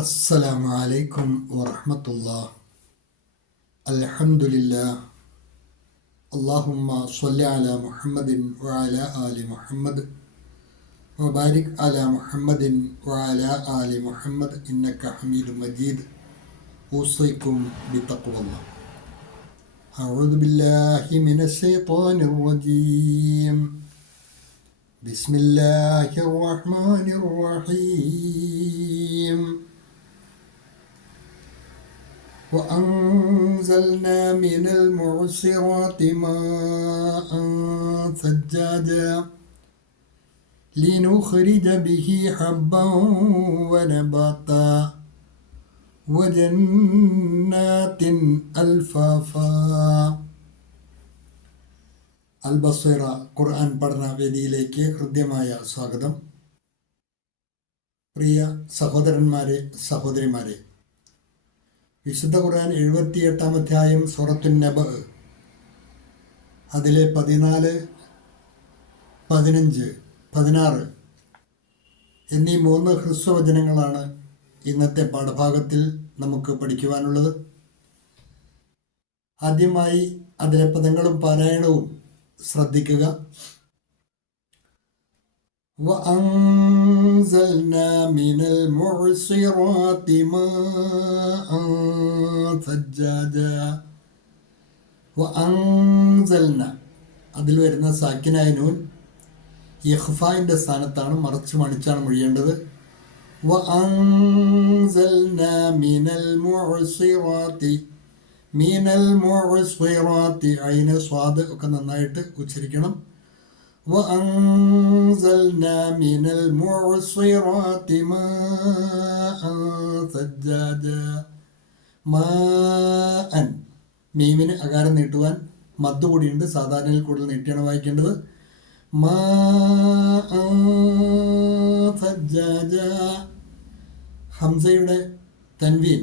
അസ്സലാമു അലൈക്കും വറഹ്മത്തുള്ളാഹി. അൽഹംദുലില്ലാഹ്. അല്ലാഹുമ്മ സ്വല്ലി അലാ മുഹമ്മദിൻ വഅലാ ആലി മുഹമ്മദ് വബാരിക് അലാ മുഹമ്മദിൻ വഅലാ ആലി മുഹമ്മദ് ഇന്നക ഹമീദും മജീദ്. ഊസൈക്കും ബിത്തഖ്വല്ലാഹ്. അഊദു ബില്ലാഹി മിനശ് ശൈത്വാനിർ റജീം. ബിസ്മില്ലാഹിർ റഹ്മാനിർ റഹീം. وأنزلنا من المعصرات ماء ثجاجا لنخرج به حبا ونباتا وجنات ألفافا. അൽബസീറ ഖുർആൻ പഠന വേദിയിലേക്ക് ഹൃദ്യമായ സ്വാഗതം. പ്രിയ സഹോദരന്മാരെ, സഹോദരിമാരെ, വിശുദ്ധ ഖുർആൻ 78-ാം അധ്യായം സൂറത്തുൻ നബഅ, അതിലെ 14, 15, 16 എന്നീ 3 ഹ്രസ്വവചനങ്ങളാണ് ഇന്നത്തെ പാഠഭാഗത്തിൽ നമുക്ക് പഠിക്കുവാനുള്ളത്. ആദ്യമായി അതിലെ പദങ്ങളും പാരായണവും ശ്രദ്ധിക്കുക. وأنزلنا من المعصرات ماء ثجاجا. وأنزلنا അതിൽ വരുന്ന സാക്കിനായ നൂൻ ഇഖ്ഫായിൻ്റെ സ്ഥാനത്താണ്, മറച്ചു മണിച്ചാണ് മൊഴിയേണ്ടത്. وأنزلنا من المعصرات. മീനൽ മുഅ്സിറാത്തി, ഐന സ്വാദ് ഒക്കെ നന്നായിട്ട് ഉച്ചരിക്കണം. وأنزلنا من المعصرات ماء ثجاجا. മാഅ, മീമിന് അകാരം നീട്ടുവാൻ മദ് കൂടിയുണ്ട്, സാധാരണയിൽ കൂടുതൽ നീട്ടിയാണ് വായിക്കേണ്ടത്. മാഅ ഥജ്ജാജാ. ഹംസയുടെ തൻവീൻ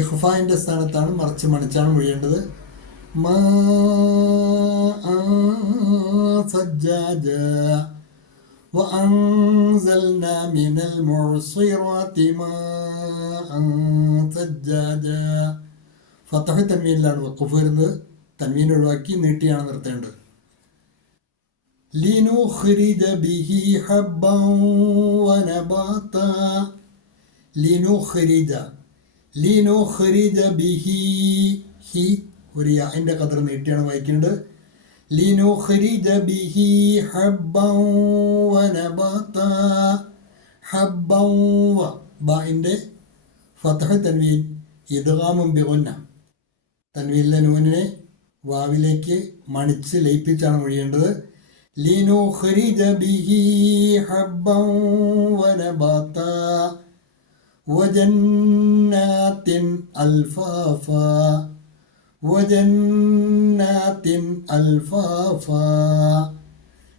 ഇഖ്ഫായിൻ്റെ സ്ഥാനത്താണ്, മറച്ച് മണിച്ചാണ് മൊഴിയേണ്ടത്. മാഅ ثجاجا وأنزلنا من المعصرات ماء ثجاجا. ഫതഹ് തൻവീനിലാണ് വഖഫ് വരുന്നത്. തൻവീൻ ഒഴിവാക്കി നീട്ടിയാണ് നിർത്തേണ്ടത്. ലിനുഖ്രിജ ബിഹി ഹബ്ബൻ വനബാതാ. ലിനുഖ്രിജ, ലിനുഖ്രിജ ബിഹി, ഹി ഒരു യാഇൻ്റെ ഖദർ നീട്ടിയാണ് വായിക്കേണ്ടത്. ലിനുഖ്രിജ ബിഹി ഹബ്ബൻ വനബാതാ. ഹബ്ബൻ വ, ബാഇൻ്റെ ഫതഹ് തൻവീൻ ഇദ്ഗാമും ബിഗുന്ന. തൻവീനിലെ നൂനിനെ വാവിലേക്ക് മണിച്ച് ലയിപ്പിച്ചാണ് മൊഴിയേണ്ടത്. ലിനുഖ്രിജ ബിഹി ഹബ്ബൻ വനബാതാ വജന്നാത്തിൻ അൽഫാഫാ. വജന്നാത്തിൻ അൽഫാഫാ.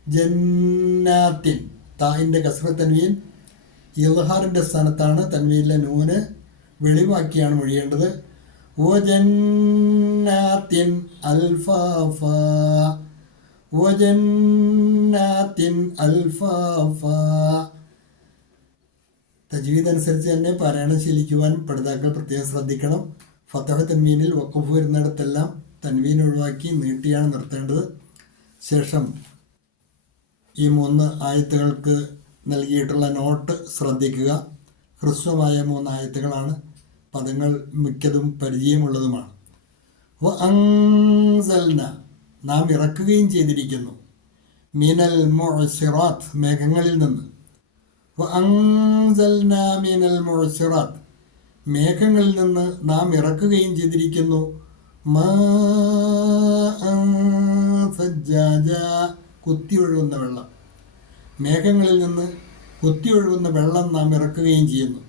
ജന്നാത്തിൻ, താഇൻ്റെ കസ്റ തൻവീൻ ഇൽഹാറിൻ്റെ സ്ഥാനത്താണ്. തൻവീനിലെ നൂന് വെളിവാക്കിയാണ് മൊഴിയേണ്ടത്. വജന്നാത്തിൻ അൽഫാഫാ. വജന്നാത്തിൻ അൽഫാഫാ. തജ്വീദ് അനുസരിച്ച് തന്നെ പാരായണം ശീലിക്കുവാൻ പഠിതാക്കൾ പ്രത്യേകം ശ്രദ്ധിക്കണം. ഫതഹ് തൻവീനിൽ വഖഫ് വരുന്നിടത്തെല്ലാം തൻവീൻ ഒഴിവാക്കി നീട്ടിയാണ് നിർത്തേണ്ടത്. ശേഷം ഈ 3 ആയത്തുകൾക്ക് നൽകിയിട്ടുള്ള നോട്ട് ശ്രദ്ധിക്കുക. ഹ്രസ്വമായ 3 ആയത്തുകളാണ്. പദങ്ങൾ മിക്കതും പരിചയമുള്ളതുമാണ്. വഅൻസൽന, നാം ഇറക്കുകയും ചെയ്തിരിക്കുന്നു. മിനൽ മുഅ്സിറാത്ത്, മേഘങ്ങളിൽ നിന്ന്. വഅൻസൽന മിനൽ മുഅ്സിറാത്ത്, മേഘങ്ങളിൽ നിന്ന് നാം ഇറക്കുകയും ചെയ്തിരിക്കുന്നു. മാഅൻ ഥജ്ജാജാ, കുത്തി ഒഴുകുന്ന വെള്ളം. മേഘങ്ങളിൽ നിന്ന് കുത്തി ഒഴുകുന്ന വെള്ളം നാം ഇറക്കുകയും ചെയ്യുന്നു.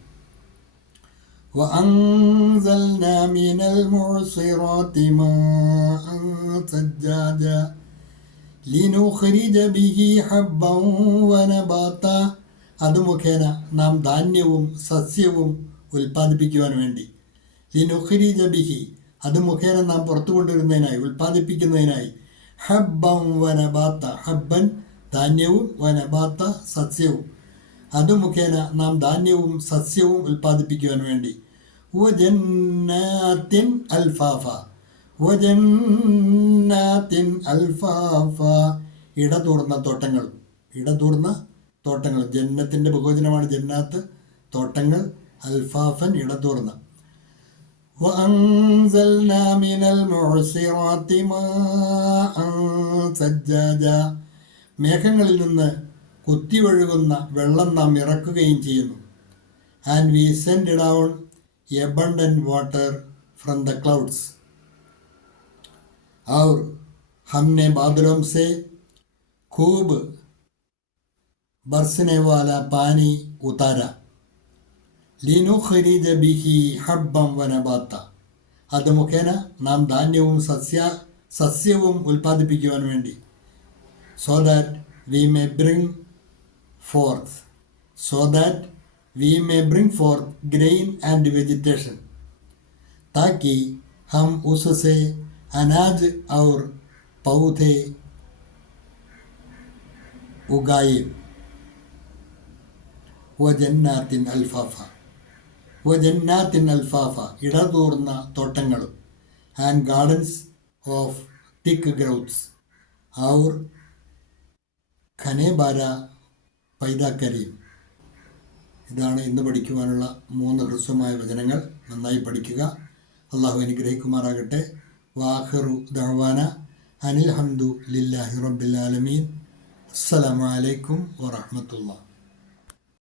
വഅൻസൽന മിനൽ മുഅ്സിറാത്തി മാഅൻ ഥജ്ജാജാ ലിനുഖ്രിജ ബിഹി ഹബ്ബൻ വനബാതാ. അത് മുഖേന നാം ധാന്യവും സസ്യവും ഉൽപ്പാദിപ്പിക്കുവാൻ വേണ്ടി. ലിനുഖ്രിജ ബിഹി, അത് മുഖേന നാം പുറത്തു കൊണ്ടുവരുന്നതിനായി, ഉൽപ്പാദിപ്പിക്കുന്നതിനായി. ഹബ്ബൻ വനബാത്ത, ഹബ്ബൻ ധാന്യവും, വനബാത്ത സസ്യവും. അത് മുഖേന നാം ധാന്യവും സസ്യവും ഉൽപ്പാദിപ്പിക്കുവാൻ വേണ്ടി. വജന്നാത്തിൻ അൽഫാഫ, വജന്നാത്തിൻ അൽഫാഫ, ഇടതൂർന്ന തോട്ടങ്ങൾ. ഇടതൂർന്ന തോട്ടങ്ങൾ, ജന്നത്തിൻ്റെ ബഹുവചനമാണ് ജന്നാത്ത്, തോട്ടങ്ങൾ. അൽഫാഫൻ, ഇടതൂർന്ന. وأنزلنا من المعصرات ماء ثجاجا, മേഘങ്ങളിൽ നിന്ന് കുത്തിയൊഴുകുന്ന വെള്ളം നാം ഇറക്കുകയും ചെയ്യുന്നു. And we send down abundant water from the clouds. और हमने बादलों से खूब बरसने वाला पानी उतारा. ലിനുഖ്രിജ ബിഹി ഹബ്ബൻ വനബാത്ത, അത് മുഖേന നാം ധാന്യവും സസ്യവും ഉൽപ്പാദിപ്പിക്കുവാൻ വേണ്ടി. So that we may bring forth grain and vegetation, താക്കി ഹം ഉസ്സെ അനാജ് ഔർ പൗധെ ഉഗായെ. വജന്നാത്തിൻ അൽഫാഫ, വജന്നാത്തിൻ അൽഫാഫ, ഇടതൂർന്ന തോട്ടങ്ങളും. And gardens of thick growths, ഔർ ഖനെ ബാര പൈതാക്കരിയും. ഇതാണ് ഇന്ന് പഠിക്കുവാനുള്ള 3 ഹ്രസ്വമായ വചനങ്ങൾ. നന്നായി പഠിക്കുക. അള്ളാഹു അനുഗ്രഹിക്കുമാറാകട്ടെ. വാഖിറു ദഅ്വാന അനിൽ ഹംദു ലില്ലാഹി റബ്ബിൽ ആലമീൻ. അസ്സലാമു അലൈക്കും വറഹ്മത്തുള്ളാഹി.